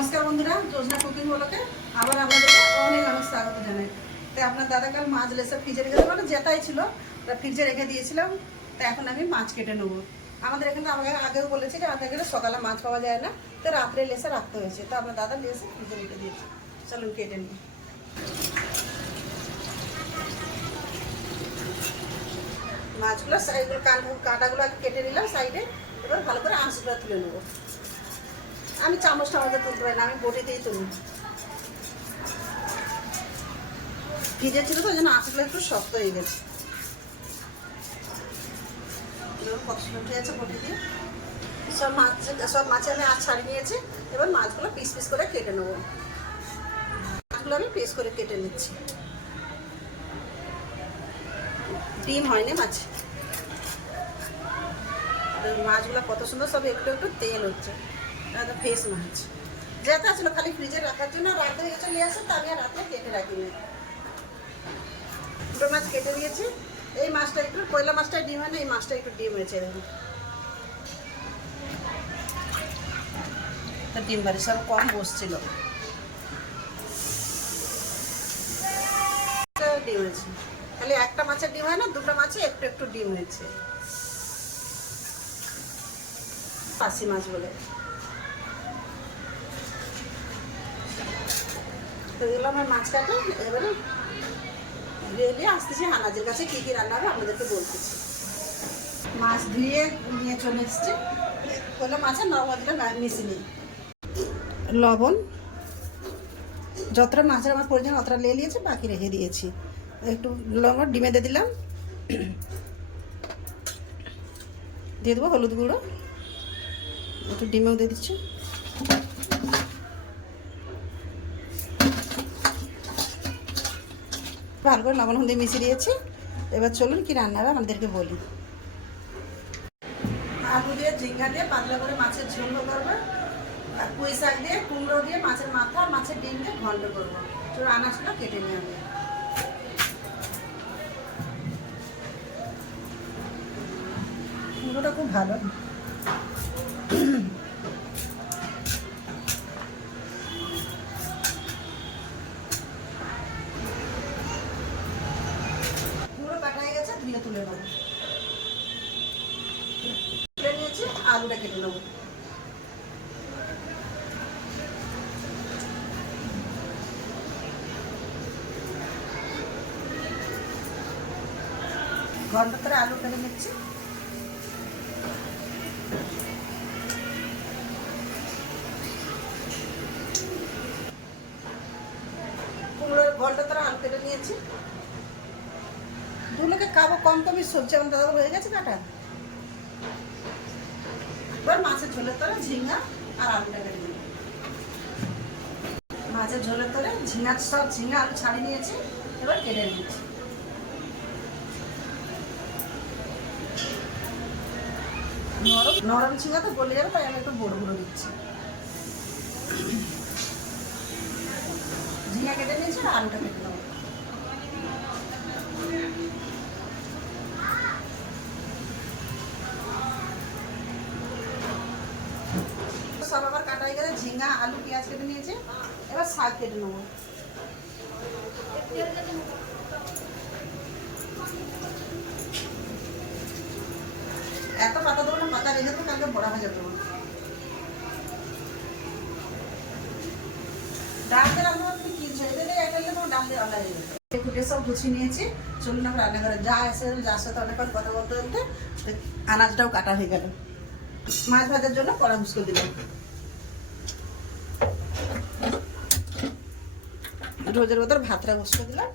নমস্কার বন্ধুরা যোজনা কুকিং বলোকে আবার আপনাদেরকে অনেক অনেক স্বাগত জানাই। তাই আপনার দাদা কাল মাছ লেসে ফ্রিজে রেখে মানে জেতাই ছিল, ওটা ফ্রিজে রেখে দিয়েছিলাম, তাই এখন আমি মাছ কেটে নেব। আমাদের এখানে আমাকে আগেও বলেছি যে আমাদের এখানে সকালে মাছ পাওয়া যায় না, তো রাত্রে লেসে রাখতে হয়েছে, তো আপনার দাদা লেসে ফ্রিজে রেখে দিয়েছে। চলুন কেটে নিই। মাছগুলো সাইডগুলো কাঁটাগুলো কেটে নিলাম, সাইডে এবার ভালো করে আঁশগুলো তুলে নেব। আমি চামচটা আমাদের তুলতে পারি না, আমি বটিতেই তুলি। ভিজে ছিল তো, ওই জন্য একটু শক্ত হয়ে গেছে। দিয়ে? সব মাছ সব আমি নিয়েছি, এবার মাছগুলো পিস পিস করে কেটে নেব। আমি পিস করে কেটে নিচ্ছি। ডিম মাছগুলো কত সুন্দর, সব একটু একটু তেল হচ্ছে। এটা মাছ যেটা ছিল খালি ফ্রিজে রাখার জন্য রাতে হয়ে চলে আসে তা আমি রাতে কেটে রাখিনি দুটো মাছ কেটে দিয়েছি এই মাছটা একটু, পয়লা মাছটা ডিম হয় না, এই মাছটা একটু ডিম হয়েছে ডিম বাড়ি সব কম বসছিল। ডিম হয়েছে। খালি একটা মাছের ডিম হয় না, দুটো মাছে একটু একটু ডিম হয়েছে। পাসি মাছ বলে। তো মাছ এবারে রেলে আসতেছি হানাজের কাছে কী কী রান্না হবে আপনাদেরকে মাছ ধুয়ে নিয়ে চলে এসছে। বলল মাছের নিই লবণ, যতটা মাছের আমার প্রয়োজন অতটা নিয়ে নিয়েছে, বাকি রেখে দিয়েছি। একটু লবণ, ডিমে দিয়ে দিলাম। দিয়ে দেবো হলুদ গুঁড়ো। একটু ডিমেও দিয়ে দিচ্ছি। ভালো করে লবণ হলদি মিশিয়ে দিয়েছি। এবার চলুন কি রান্না হবে আমাদেরকে বলি। আলু দিয়ে ঝিঙ্গা দিয়ে পাতলা করে মাছের ঝোল করব। আর পুঁই শাক দিয়ে কুমড়ো দিয়ে মাছের মাথা মাছের ডিম দিয়ে ঘন্ট করব। তো আনাজগুলো কেটে নিয়ে হবে কুমড়োটা খুব ভালো। তুলে নেব। তুলে নিয়েছি, আলুটা কেটে নেব। ঘণ্টা ধরে আলু কেটে নিচ্ছি। কুমড়োর ঘণ্টা ধরে আলু কেটে নিয়েছি। খাব কম কমই সবজি আমার দাদা হয়ে গেছে কাটা। এবার মাছের ঝোলের তরে ঝিঙ্গা আর আলুটা কেটে দিলাম মাছের ঝোলের তরে ঝিঙ্গা সব ঝিঙ্গা আলু ছাড়িয়ে নিয়েছি, এবার কেটে নিয়েছি নরম নরম ঝিঙ্গা তো গলে যাবে, তাই আমি একটু বড় বড় দিচ্ছি। ঝিঙ্গা কেটে নিয়েছি আর আলুটা কেটে নেব সব আবার কাটা হয়ে গেছে ঝিঙ্গা আলু, পেঁয়াজ কেটে নিয়েছে। এবার শাক কেটে নেব। এত পাতা দেবো না, পাতা রেখে তো কালকে বড়া ভাজা দেবো ডাল কি একটা ডাল হয়ে যাবে। সব গুছিয়ে নিয়েছি। চলুন যা এসে যার সাথে কথা বলতে বলতে আনাজটাও কাটা হয়ে গেল। মাছ ভাজার জন্য কড়া দিলাম। রোজের বদল ভাতটা ঘুষকে দিলাম।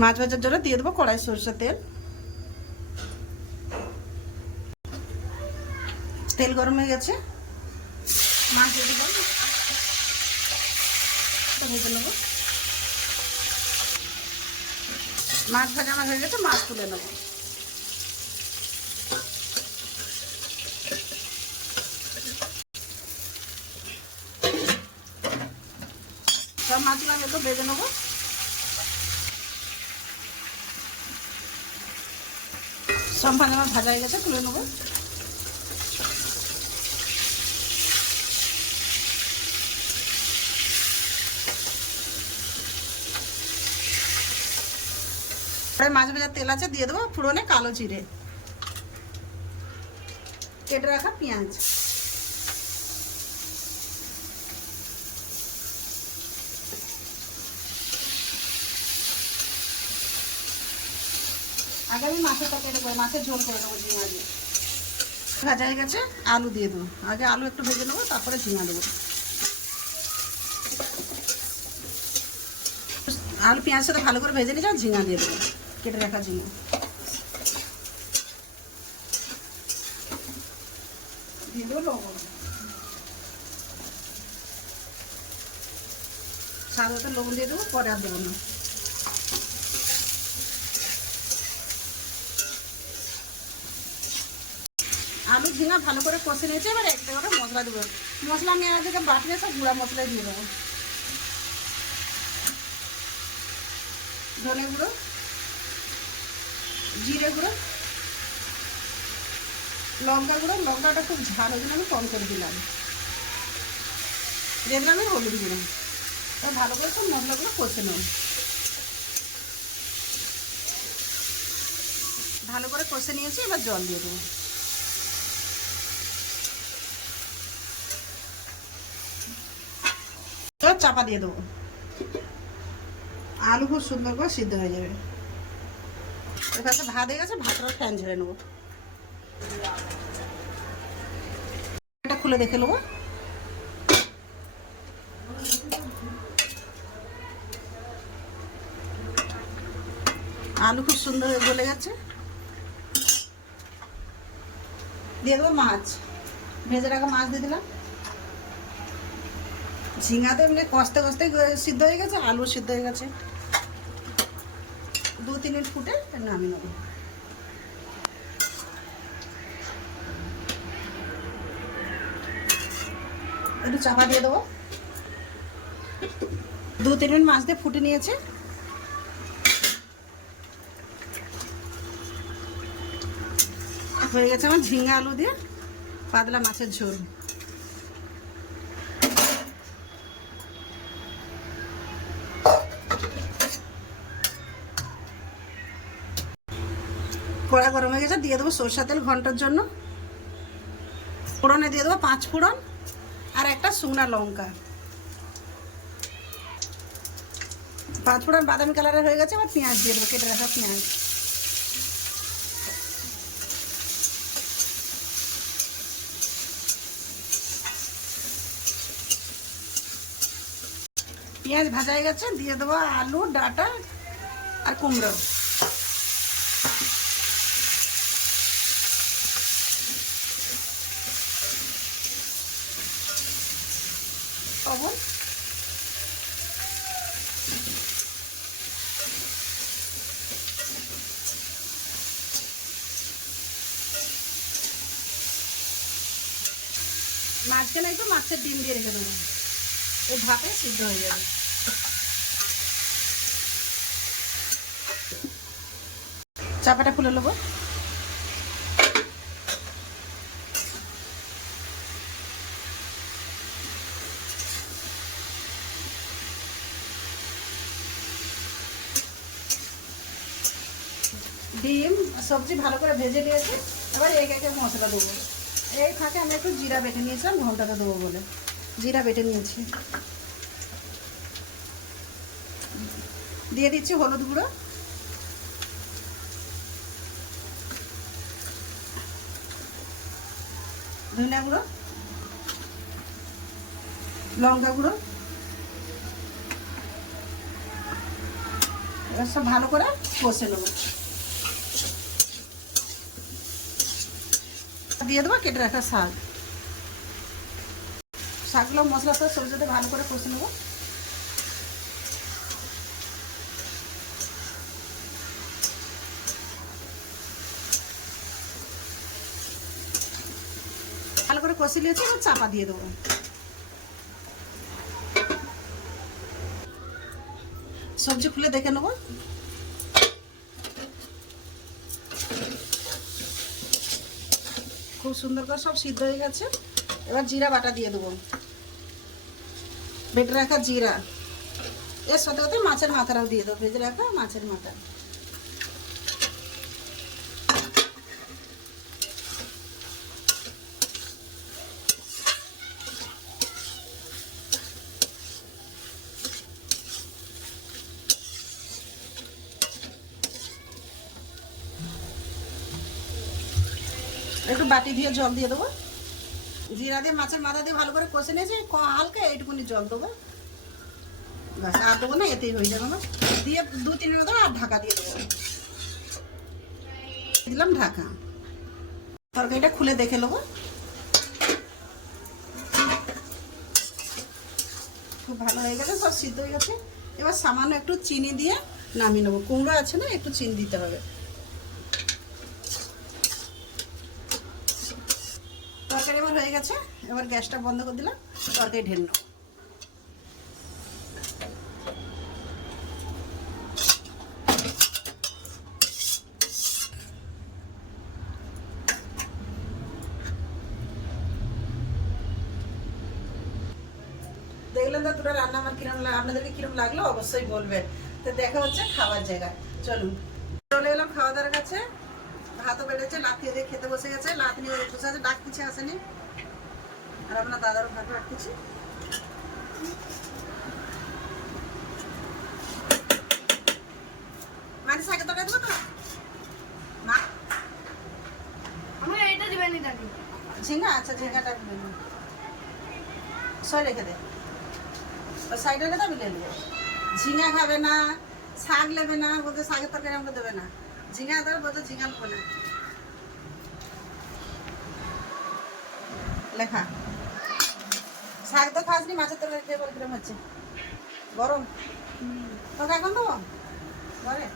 মাছ ভাজার জন্য দিয়ে দেবো কড়াই সরষের তেল। তেল গরম হয়ে গেছে। মাছ দিয়ে দেবো। নেব মাছ ভাজা আমার হয়ে গেছে, মাছ তুলে নেব। মাছ লাগে তো ভেজে নেব। সম্পান আমার ভাজা হয়ে গেছে, তুলে নেব। মাছ ভাজার তেল আছে, দিয়ে দেবো ফুড়নে কালো চিড়ে কেটে রাখা পেঁয়াজ। আগে আমি মাছের তরকারি করে মাছের ঝোল করে দেবো ঝিঙা দিয়ে। ভাজা হয়ে গেছে, আলু দিয়ে দেবো। আগে আলু একটু ভেজে নেব, তারপরে ঝিঙা দেবো। আলু, পেঁয়াজ সাথে ভালো করে ভেজে নিয়ে ঝিঙা দিয়ে দেবো। কেটে রাখা ঝিঙা। দিয়ে দেবো লবণ। মতো লবণ দিয়ে দেবো, পরে আর দেবো না আলু ঝিঙা ভালো করে কষে নিয়েছি, এবার একটা করে মশলা দেবো। মশলা আমি আগে থেকে বাটিয়ে সব গুঁড়া মশলা দিয়ে দেবো। ধনে গুঁড়ো, জিরে গুঁড়ো, লঙ্কা গুঁড়ো, লঙ্কাটা খুব ঝাল ওই জন্য আমি কম করে দিলাম। দিয়ে আমি হলুদ গুঁড়ো ভালো করে সব মশলাগুলো কষে নেব। ভালো করে কষে নিয়েছি, এবার জল দিয়ে দেবো। চাপা দিয়ে দেবো। আলু খুব সুন্দর করে সিদ্ধ হয়ে যাবে। তো ভাত হয়ে গেছে, ভাতটা ফ্যান ঝেড়ে নেব। এটা খুলে দেখে নেব। আলু খুব সুন্দর গলে গেছে। দিয়ে দেবো মাছ। ভেজে রাখা মাছ দিয়ে দিলাম। ঝিঙা তো এমনি কষতে কষতে সিদ্ধ হয়ে গেছে, আলু সিদ্ধ হয়ে গেছে। দু, তিন মিনিট ফুটে নামিয়ে নেব। একটু চাপা দিয়ে দেবো। দু, তিন মিনিট মাছ দিয়ে ফুটে নিয়েছে। হয়ে গেছে আমার ঝিঙা আলু দিয়ে পাতলা মাছের ঝোল কড়া গরম হয়ে গেছে দিয়ে দেবো সরষা তেল ঘণ্টার জন্য। ফোড়নে দিয়ে দেবো পাঁচ ফোড়ন আর একটা শুকনা লঙ্কা। পাঁচ ফোড়ন বাদামি কালারের হয়ে গেছে আবার পেঁয়াজ দিয়ে দেবো, কেটে রাখা পেঁয়াজ। পেঁয়াজ ভাজা হয়ে গেছে, দিয়ে দেবো আলু, ডাটা আর কুমড়ো। লবণ মাঝখানে একটু মাছের ডিম দিয়ে রেখে দেবো। ওই ভাপে সিদ্ধ হয়ে যাবে। চাপাটা খুলে নেব। ডিম, সবজি ভালো করে ভেজে নিয়েছি। এবার এক একে মশলা দেবো। এই ফাঁকে আমি একটু জিরা বেটে নিয়েছিলাম ঘন্টাতে দেবো বলে। জিরা বেটে নিয়েছি। দিয়ে দিচ্ছি হলুদ গুঁড়ো। ধনিয়া গুঁড়ো। লঙ্কা গুঁড়ো। সব ভালো করে কষে নেব। দিয়ে দেবো, কেটে রাখা শাক। শাকগুলো মশলা তো সবজিতে ভালো করে কষে নেব। ভালো করে কষে নিয়েছি, এবার চাপা দিয়ে দেবো। সবজি খুলে দেখে নেব। খুব সুন্দর করে সব সিদ্ধ হয়ে গেছে। এবার জিরা বাটা দিয়ে দেবো। বেটে রাখা জিরা। এর সাথে সাথে মাছের মাথাটাও দিয়ে দেবো, ভেজে রাখা মাছের মাথা। বাটি দিয়ে জল দিয়ে দেবো। জিরা দিয়ে, মাছের মাথা দিয়ে ভালো করে কষে নিয়েছি, ক- হালকা এইটুকুনি জল দেবো। ব্যাস, আর দেবো না, এতেই হয়ে যাবে না দিয়ে দু তিন মিনিট আর ঢাকা দিয়ে দেবো দিলাম ঢাকা। তরকারিটা খুলে দেখে নেব। খুব ভালো হয়ে গেছে, সব সিদ্ধ হয়ে গেছে। এবার সামান্য একটু চিনি দিয়ে নামিয়ে নেব। কুমড়ো আছে না, একটু চিনি দিতে হবে তরকারি এবার হয়ে গেছে এবার গ্যাসটা বন্ধ করে দিলাম, তরকারি ঢেলে নেব। দেখলেন তো দুটো রান্না আমার কিরম আপনাদেরকে কিরম লাগল? অবশ্যই বলবেন। তো দেখা হচ্ছে খাওয়ার জায়গায়। চলুন। চলে এলাম খাওয়া দাওয়ার কাছে। ভাতও বেড়েছে লাতিয়ে দিয়ে খেতে বসে গেছে। লাত নিয়ে বসে আছে, ডাক কিছু আসেনি। আর আপনার দাদারও ভাত রাখতেছি মানে শাকে তরকারি দেবো তো? মা? আমি এটা দিবেন ঝিঙ্গা? আচ্ছা ঝিঙ্গাটা সয় রেখে দে। ওই সাইডে রেখে আমি নিয়ে নেব। ঝিঙা খাবে না শাক নেবে না বলতে শাকের তরকারি আমাকে দেবে না। ঝিঙা দেবে বলতে ঝিঙা নেব না। লেখা। শাক তো খাসনি মাছের তরকারি খেয়ে বলে কিরম হচ্ছে? গরম? তোকে এখন দেবো ঘরে?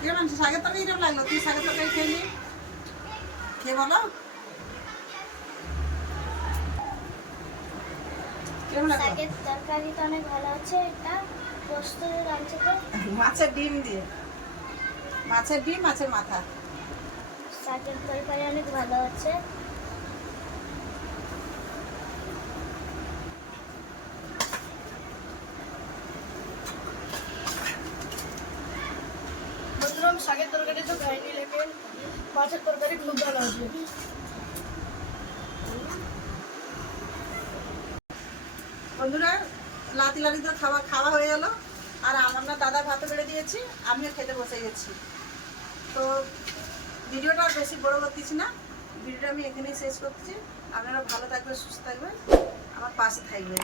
কিরম শাকের তরকারি কিরম লাগল? তুই শাকের তরকারি খেয়ে নি? খেয়ে বলো। শাকের তরকারিটা অনেক ভালো আছে এটা পোস্ত রাঁধছে তো। মাছের ডিম দিয়ে। মাছের ডিম মাছের মাথা। শাকের তরকারি অনেক ভালো আছে বলছিলাম শাকের তরকারি তো খাইনি লেকিন মাছের তরকারি খুব ভালো আছে বন্ধুরা, লাতি লাতি তো খাওয়া খাওয়া হয়ে গেল। আর আমার না দাদা ভাত বেড়ে দিয়েছি, আমিও খেতে বসে গেছি। তো ভিডিওটা বেশি বড় করতেছি না। ভিডিওটা আমি এখানেই শেষ করতেছি আপনারা ভালো থাকবেন, সুস্থ থাকবেন। আমার পাশে থাকবেন।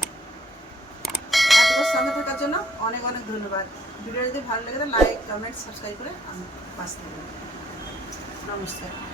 এতক্ষণ সঙ্গে থাকার জন্য অনেক অনেক ধন্যবাদ। ভিডিও যদি ভালো লাগে লাইক, কমেন্ট, সাবস্ক্রাইব করে আমার পাশে থাকবেন। নমস্কার